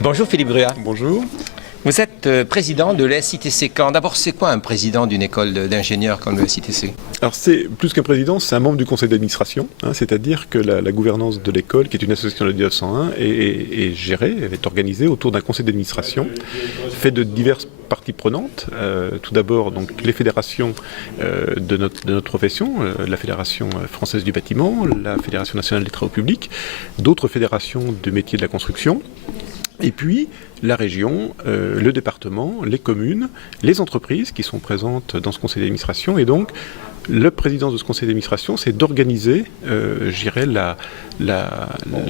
Bonjour Philippe Gruat. Bonjour. Vous êtes président de l'SITC Caen. D'abord, c'est quoi un président d'une école d'ingénieurs comme le SITC? Alors c'est plus qu'un président, c'est un membre du conseil d'administration, c'est-à-dire que la gouvernance de l'école, qui est une association de 1901, est gérée, est organisée autour d'un conseil d'administration, fait de diverses parties prenantes. Tout d'abord, donc les fédérations de notre profession, la Fédération française du bâtiment, la Fédération nationale des travaux publics, d'autres fédérations de métiers de la construction. Et puis la région, le département, les communes, les entreprises qui sont présentes dans ce conseil d'administration. Et donc, la présidence de ce conseil d'administration, c'est d'organiser, je dirais, la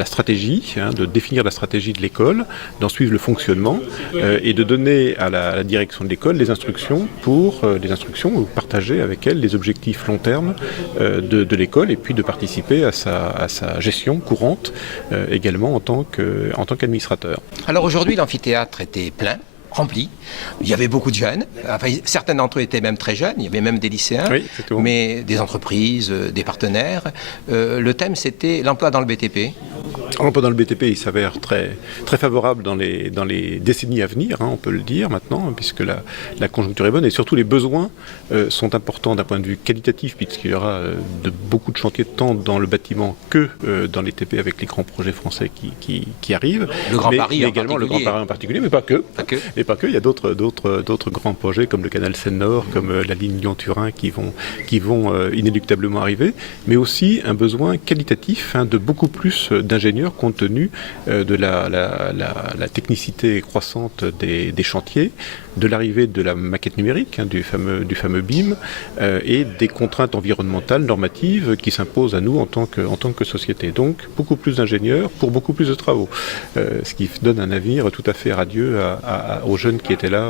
stratégie, de définir la stratégie de l'école, d'en suivre le fonctionnement et de donner à la direction de l'école les instructions ou partager avec elle les objectifs long terme de l'école et puis de participer à sa gestion courante également en tant qu'administrateur. Alors aujourd'hui, l'amphithéâtre était plein, rempli. Il y avait beaucoup de jeunes. Enfin, certains d'entre eux étaient même très jeunes. Il y avait même des lycéens, oui, mais des entreprises, des partenaires. Le thème, c'était l'emploi dans le BTP. L'emploi dans le BTP, il s'avère très, très favorable dans les décennies à venir, on peut le dire maintenant, puisque la conjoncture est bonne et surtout les besoins sont importants d'un point de vue qualitatif, puisqu'il y aura beaucoup de chantiers tant dans le bâtiment que dans les TP avec les grands projets français qui arrivent. Le Grand Paris mais également le Grand Paris en particulier, mais pas que. Et pas que, il y a d'autres grands projets comme le canal Seine-Nord, comme la ligne Lyon-Turin qui vont inéluctablement arriver, mais aussi un besoin qualitatif de beaucoup plus d'ingénieurs compte tenu de la technicité croissante des chantiers, de l'arrivée de la maquette numérique, du fameux BIM, et des contraintes environnementales, normatives qui s'imposent à nous en tant que société. Donc beaucoup plus d'ingénieurs pour beaucoup plus de travaux, ce qui donne un avenir tout à fait radieux aux jeunes qui étaient là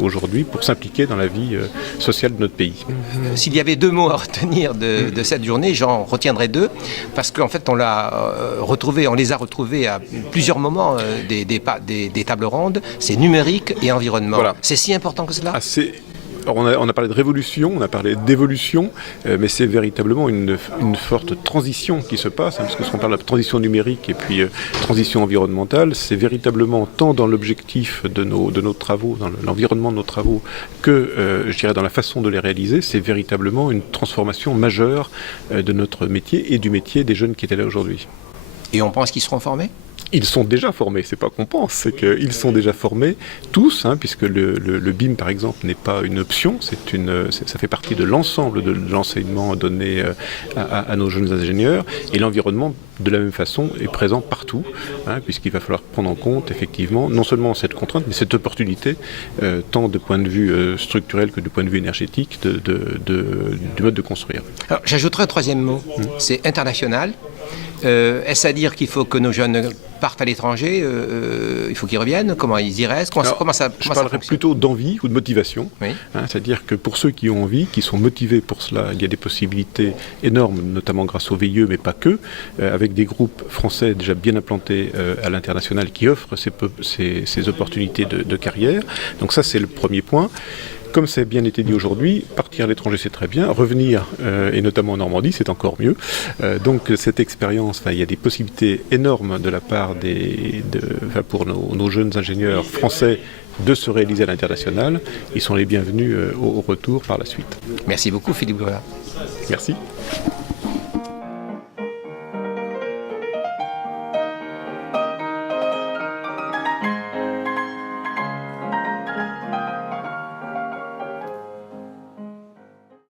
aujourd'hui pour s'impliquer dans la vie sociale de notre pays. S'il y avait deux mots à retenir de cette journée, j'en retiendrai deux, parce qu'en fait on les a retrouvés à plusieurs moments des tables rondes. C'est numérique et environnement. Voilà. C'est si important que cela? Alors on a parlé de révolution, on a parlé d'évolution, mais c'est véritablement une forte transition qui se passe, parce que si on parle de transition numérique et puis transition environnementale, c'est véritablement tant dans l'objectif de nos travaux, dans l'environnement de nos travaux, que je dirais dans la façon de les réaliser, c'est véritablement une transformation majeure de notre métier et du métier des jeunes qui étaient là aujourd'hui. Et on pense qu'ils seront formés? Ils sont déjà formés, c'est pas qu'on pense, c'est qu'ils sont déjà formés, tous, puisque le BIM par exemple n'est pas une option, ça fait partie de l'ensemble de l'enseignement donné à nos jeunes ingénieurs, et l'environnement de la même façon est présent partout, puisqu'il va falloir prendre en compte effectivement non seulement cette contrainte, mais cette opportunité, tant de point de vue structurel que du point de vue énergétique, du mode de construire. Alors j'ajouterai un troisième mot, c'est international. Est-ce à dire qu'il faut que nos jeunes partent à l'étranger, il faut qu'ils reviennent, comment ils y restent, je parlerais plutôt d'envie ou de motivation, oui. C'est-à-dire que pour ceux qui ont envie, qui sont motivés pour cela, il y a des possibilités énormes, notamment grâce au VIE, mais pas que, avec des groupes français déjà bien implantés à l'international qui offrent ces opportunités de carrière. Donc ça c'est le premier point. Comme ça a bien été dit aujourd'hui, partir à l'étranger c'est très bien, revenir, et notamment en Normandie, c'est encore mieux. Donc cette expérience, il y a des possibilités énormes de la part pour nos jeunes ingénieurs français de se réaliser à l'international. Ils sont les bienvenus au retour par la suite. Merci beaucoup Philippe Gruat. Merci.